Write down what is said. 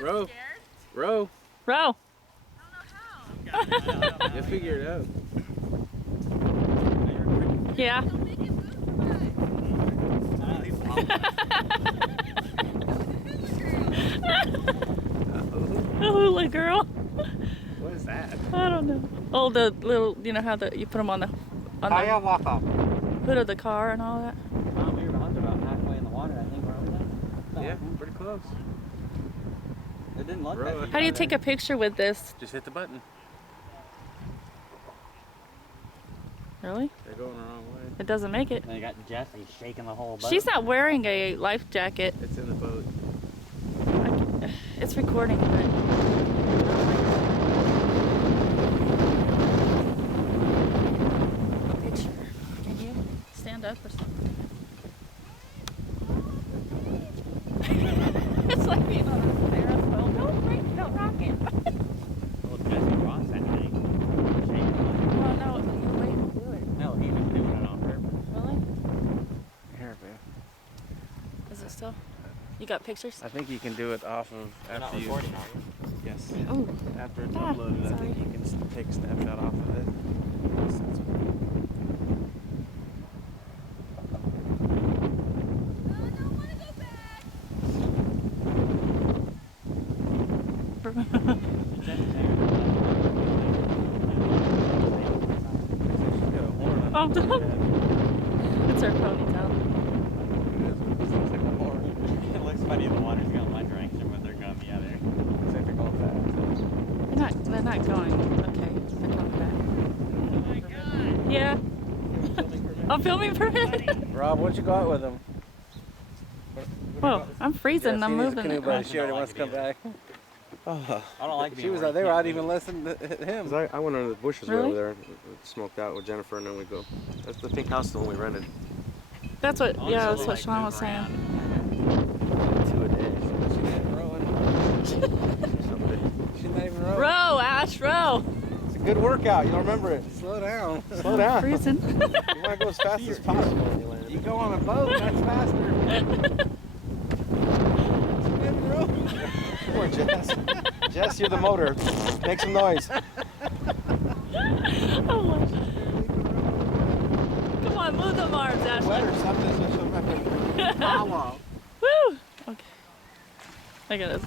Row. Row. Row. You figure it out. Yeah. A hula girl. What is that? I don't know. Oh, the little, you know how you put them on the hood of the car and all that. We were about halfway in the water, I think, weren't we then? Yeah, pretty close. It didn't look that How do you take a picture with this? Just hit the button. Really? They're going the wrong way. It doesn't make it. And you got Jessie shaking the whole boat. She's not wearing a life jacket. It's in the boat. It's recording, but... Picture. Can you stand up or something? It's like being on a Ferris wheel. Don't break, don't rock it. Well, Jessie Ross that night. Well, no, you wait and do it. No, he was doing it on purpose. Really? Here, babe. Is it still? You got pictures? I think you can do it off of You're not after you. recording, are you? Yes. Oh. After it's Ah, uploaded, I sorry. think you can take a snapshot off of it. Oh, it's her ponytail. It looks funny, the water's going one direction, but they're going the other. Looks like they're going fast. They're not going. Okay, they're coming back. Oh my god! Yeah. I'm filming permit. Rob, what'd you go out with them? Whoa, I'm freezing. I'm moving. Canoe It. buddy. She already wants to come back. Oh, I don't like being she was out. They were out even less than him. I went under the bushes Really? over there, smoked out with Jennifer, and then we go. That's the pink house, the one we rented. That's what. Honestly, Yeah, that's what like, Sean move was saying. around. 2 a day. She's not even rowing. She's not even rowing. Row, Ash, row. It's a good workout. You don't remember it. Slow down. Slow down. Freezing. You want to go as fast as possible when you land. You go on a boat, that's faster. She's not even rowing. Come on, Jess. Jess, you're the motor. Make some noise. Oh my. Come on, move them arms, Ash. Wet or something, so she'll have to follow. Woo! Okay. Look at this.